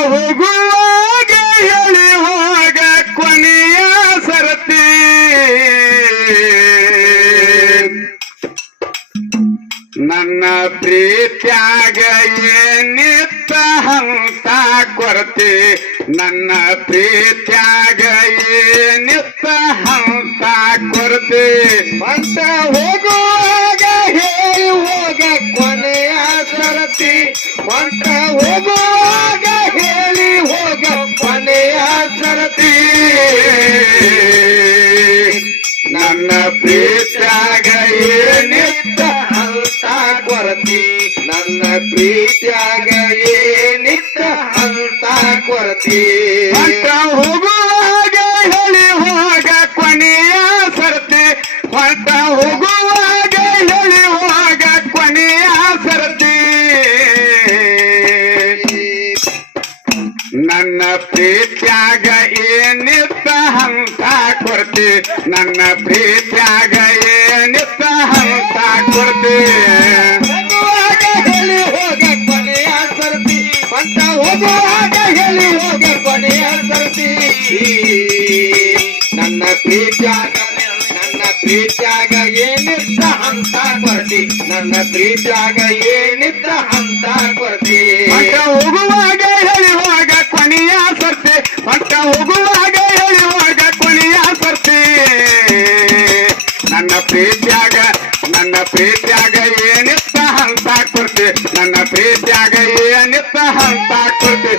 ಹೋಗುವಾಗ ಹೋಗ ಕೊನೆಯ ಸರತಿ. ನನ್ನ ಪ್ರೀತ್ಯಾಗ ಏನಿತ್ತ ಹಂತ ಕೊರತೆ. ನನ್ನ ಪ್ರೀತ್ಯಾಗ ಏನಿತ್ತ ಹಂತ ಕೊರತೆ. ಅಂತ ಹೋಗುವಾಗ ಹೇಳಿ ಹೋಗ ಕೊನೆಯ ಸರತಿ. ಅಂತ ಹೋಗುವಾಗ ನನ್ನ ಪ್ರೀತ್ಯಾಗ ಏನಿತ್ತ ಅಂತ ಕೊರತಿ. ನನ್ನ ಪ್ರೀತಿಯಾಗ ಏನಿತ್ತ ಅಂತ ಕೊರತಿ. ಹೋಗುವಾಗ ಹೇಳಿ ಹೋಗ ಕೊನೆಯ ಸರತಿ. ಹೊಂಟ ಹೋಗುವಾಗ ಹೇಳಿ ಹೋಗ ಕೊನೆಯ ಸರತಿ. ನನ್ನ ಪ್ರೀತ್ಯಾಗ ಏ ಕೊರತಿ ನನ್ನ ಪ್ರೀತ್ಯಾಗ ಏನಿತ್ತ ಹಂತ ಕೊಡ್ತಿ. ನನ್ನ ಪ್ರೀತ್ಯಾಗ ನನ್ನ ಪ್ರೀತ್ಯಾಗ ಏನಿತ್ತ ಹಂತ ಕೊಡ್ತಿ. ನನ್ನ ಪ್ರೀತ್ಯಾಗ ಏನಿತ್ತ ಹಂತ ಕೊಡ್ತಿ. ಹೊಂಟ ಪ್ರೀತಿಯಾಗ ನನ್ನ ಪ್ರೀತಿಯಾಗ ಏನಿತ್ತ ಹಂತ ಕೊಡ್ತಿ ನನ್ನ ಪ್ರೀತಿಯಾಗ ಏನಿತ್ತ ಹಂತ ಕೊಡ್ತಿ